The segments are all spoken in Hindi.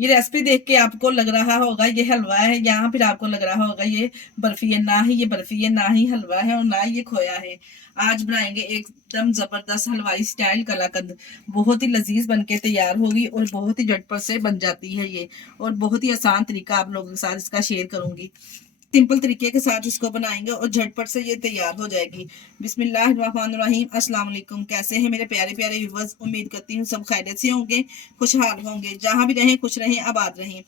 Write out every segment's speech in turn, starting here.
ये रेसिपी देख के आपको लग रहा होगा ये हलवा है, यहाँ फिर आपको लग रहा होगा ये बर्फी है। ना ही ये बर्फी है, ना ही हलवा है, और ना ही ये खोया है। आज बनाएंगे एकदम जबरदस्त हलवाई स्टाइल कलाकंद। बहुत ही लजीज बनके तैयार होगी और बहुत ही झटपट से बन जाती है ये। और बहुत ही आसान तरीका आप लोगों के साथ इसका शेयर करूंगी। सिंपल तरीके के साथ इसको बनाएंगे और झटपट से ये तैयार हो जाएगी। बिस्मिल्लाहिर्रहमानिर्रहीम। अस्सलाम वालेकुम। कैसे हैं मेरे प्यारे प्यारे व्यूअर्स? उम्मीद करती हूँ सब खैरियत से होंगे, खुशहाल होंगे, जहां भी रहें खुश रहें, आबाद रहें।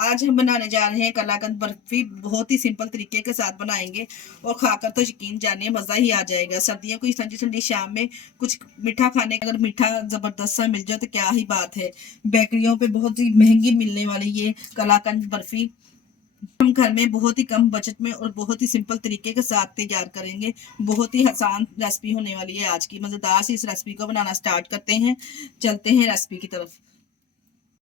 आज हम बनाने जा रहे हैं कलाकंद बर्फी। बहुत ही सिंपल तरीके के साथ बनाएंगे और खाकर तो यकीन जानिए मजा ही आ जाएगा। सर्दियों की ठंडी ठंडी शाम में कुछ मीठा खाने का, अगर मीठा जबरदस्त सा मिल जाए तो क्या ही बात है। बेकरियों पे बहुत ही महंगी मिलने वाली ये कलाकंद बर्फी हम घर में बहुत ही कम बजट में और बहुत ही सिंपल तरीके के साथ तैयार करेंगे। बहुत ही आसान रेसिपी होने वाली है आज की। मजेदार सी इस रेसिपी को बनाना स्टार्ट करते हैं। चलते हैं रेसिपी की तरफ।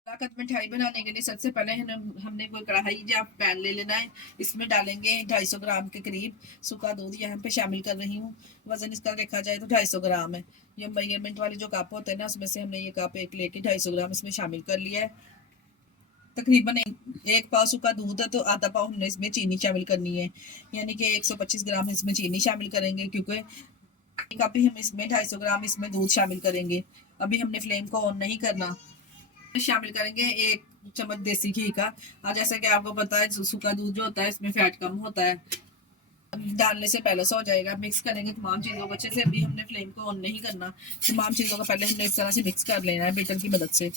कलाकंद मिठाई बनाने के लिए सबसे पहले हमने कोई कढ़ाई या पैन ले लेना है। इसमें डालेंगे 250 ग्राम के करीब सूखा दूध यहाँ पे शामिल कर रही हूँ। वजन इसका देखा जाए तो 250 ग्राम है। ये मेजरमेंट वाले जो कप होते हैं ना, उसमें से हमने ये कप एक लेके 250 ग्राम इसमें शामिल कर लिया है। तकरीबन एक पाव सूखा दूध है तो आधा पाव हमने इसमें चीनी शामिल करनी है। यानी कि 125 ग्राम इसमें चीनी शामिल करेंगे, क्योंकि काफी हम इसमें 250 ग्राम इसमें दूध शामिल करेंगे। अभी हमने फ्लेम को ऑन नहीं करना। शामिल करेंगे 1 चम्मच देसी घी का। और जैसा कि आपको पता है सूखा दूध जो होता है इसमें फैट कम होता है। डालने से पहले से हो जाएगा। मिक्स करेंगे तमाम चीज़ों को अच्छे से। अभी हमने फ्लेम को ऑन नहीं करना। तमाम चीज़ों को पहले हमने इस तरह से मिक्स कर लेना है बीटर की मदद से।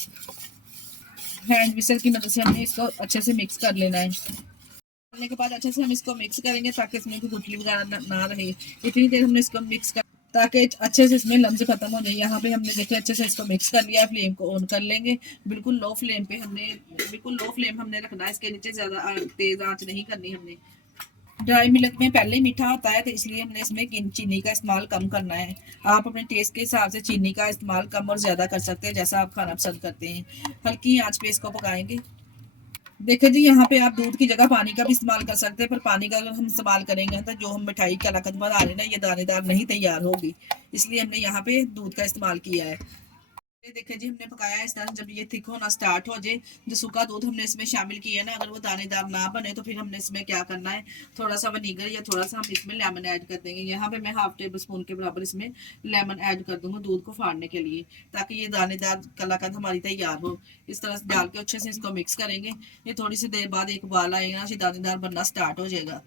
हैंड विस्कर की मदद से हमने इसको अच्छे से मिक्स कर लेना है। करने के बाद अच्छे से हम इसको मिक्स करेंगे ताकि इसमें कोई गुठली वगैरह ना रहे। इतनी देर हमने इसको मिक्स कर ताकि अच्छे से इसमें लम्स खत्म हो जाए। यहाँ पे हमने देखे अच्छे से इसको मिक्स कर लिया। फ्लेम को ऑन कर लेंगे। बिल्कुल लो फ्लेम पे हमने बिल्कुल लो फ्लेम हमने रखना है। इसके नीचे ज्यादा तेज आंच नहीं करनी हमने। ड्राई मिल्क में पहले ही मीठा होता है तो इसलिए हमने इसमें चीनी का इस्तेमाल कम करना है। आप अपने टेस्ट के हिसाब से चीनी का इस्तेमाल कम और ज्यादा कर सकते हैं, जैसा आप खाना पसंद करते हैं। हल्की आंच पे इसको पकाएंगे। देखिए जी, यहाँ पे आप दूध की जगह पानी का भी इस्तेमाल कर सकते हैं, पर पानी का अगर हम इस्तेमाल करेंगे तो जो हम मिठाई कलाकंद बना रहे हैं ना, ये दानेदार नहीं तैयार होगी। इसलिए हमने यहाँ पे दूध का इस्तेमाल किया है। देखिए जी, हमने पकाया इस तरह। जब ये थिक होना स्टार्ट हो जाए, जो सूखा दूध हमने इसमें शामिल किया है ना, अगर वो दानेदार ना बने तो फिर हमने इसमें क्या करना है, थोड़ा सा विनीगर या थोड़ा सा हम इसमें लेमन ऐड कर देंगे। यहाँ पे मैं हाफ टेबल स्पून के बराबर इसमें लेमन ऐड कर दूंगा दूध को फाड़ने के लिए, ताकि ये दानेदार कलाकंद हमारी तैयार हो। इस तरह से डाल के अच्छे से इसको मिक्स करेंगे। ये थोड़ी सी देर बाद एक उबाल आएगा ना, दानेदार बनना स्टार्ट हो जाएगा।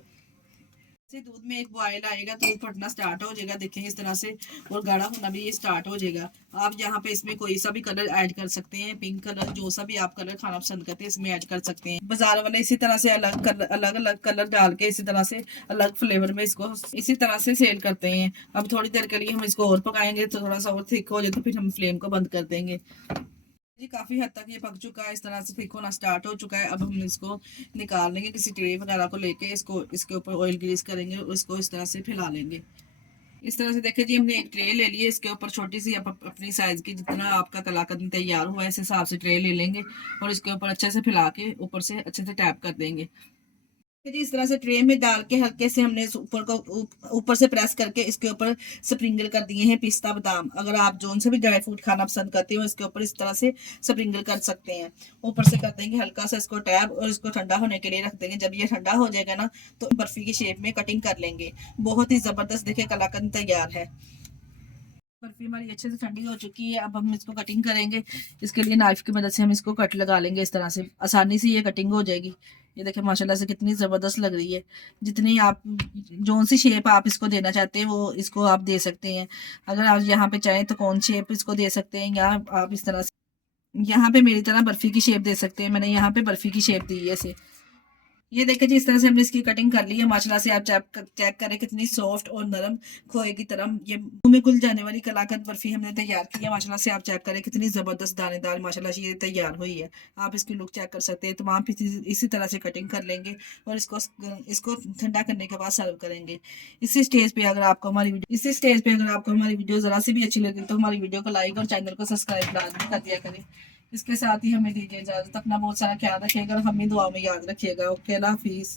से दूध में एक बॉयल आएगा तो फटना स्टार्ट हो जाएगा, देखेंगे इस तरह से, और गाढ़ा होना भी ये स्टार्ट हो जाएगा। आप यहाँ पे इसमें कोई सा भी कलर ऐड कर सकते हैं। पिंक कलर, जो सा भी आप कलर खाना पसंद करते हैं इसमें ऐड कर सकते हैं। बाजार वाले इसी तरह से अलग अलग कलर डाल के इसी तरह से अलग फ्लेवर में इसको इसी तरह से सेल करते हैं। अब थोड़ी देर के लिए हम इसको और पकाएंगे तो थोड़ा सा और थिक हो जाए तो फिर हम फ्लेम को बंद कर देंगे। जी, काफी हद तक ये पक चुका है। इस तरह से थिक होना स्टार्ट हो चुका है। अब हम इसको निकाल लेंगे किसी ट्रे वगैरह को लेके। इसको इसके ऊपर ऑयल ग्रीस करेंगे और इसको इस तरह से फैला लेंगे। इस तरह से देखिए जी, हमने एक ट्रे ले ली है। इसके ऊपर छोटी सी अपनी साइज की, जितना आपका कलाकंद तैयार हुआ है इस हिसाब से ट्रे ले लेंगे और इसके ऊपर अच्छे से फैला के ऊपर से अच्छे से टैप कर देंगे। जी, इस तरह से ट्रे में डाल के हल्के से हमने ऊपर को ऊपर से प्रेस करके इसके ऊपर स्प्रिंगल कर दिए हैं पिस्ता बादाम। अगर आप जोन से भी ड्राई फ्रूट खाना पसंद करते हो इसके ऊपर इस तरह से स्प्रिंगल कर सकते हैं। ऊपर से कर देंगे हल्का सा इसको टैब और इसको ठंडा होने के लिए रख देंगे। जब ये ठंडा हो जाएगा ना तो बर्फी की शेप में कटिंग कर लेंगे। बहुत ही जबरदस्त देखिए कलाकंद तैयार है। बर्फी हमारी अच्छे से ठंडी हो चुकी है। अब हम इसको कटिंग करेंगे। इसके लिए नाइफ की मदद से हम इसको कट लगा लेंगे। इस तरह से आसानी से ये कटिंग हो जाएगी। ये देखिए माशाल्लाह से कितनी ज़बरदस्त लग रही है। जितनी आप जो सी शेप आप इसको देना चाहते हैं वो इसको आप दे सकते हैं। अगर आप यहाँ पे चाहें तो कौन शेप इसको दे सकते हैं, या आप इस तरह से यहाँ पे मेरी तरह बर्फी की शेप दे सकते हैं। मैंने यहाँ पे बर्फी की शेप दी है इसे। ये देखिए जी, इस तरह से हमने इसकी कटिंग कर ली है। माशाल्लाह से आप चेक करें कितनी सॉफ्ट और नरम खोए की तरह ये मुंह में घुल जाने वाली कलाकंद बर्फी हमने तैयार की है। माशाल्लाह से आप चेक करें कितनी जबरदस्त दानेदार माशाल्लाह से ये तैयार हुई है। आप इसकी लुक चेक कर सकते हैं। तमाम इसी तरह से कटिंग कर लेंगे और इसको ठंडा करने के बाद सर्व करेंगे। इसी स्टेज पे अगर आपको हमारी वीडियो जरा सी भी अच्छी लगी तो हमारी वीडियो को लाइक और चैनल को सब्सक्राइब लाजमी कर दिया करें। इसके साथ ही हमें दीजिए इजाजत। अपना बहुत सारा ख्याल रखिएगा और हमें दुआ में याद रखिएगा। ओके, अल्लाह हाफिज।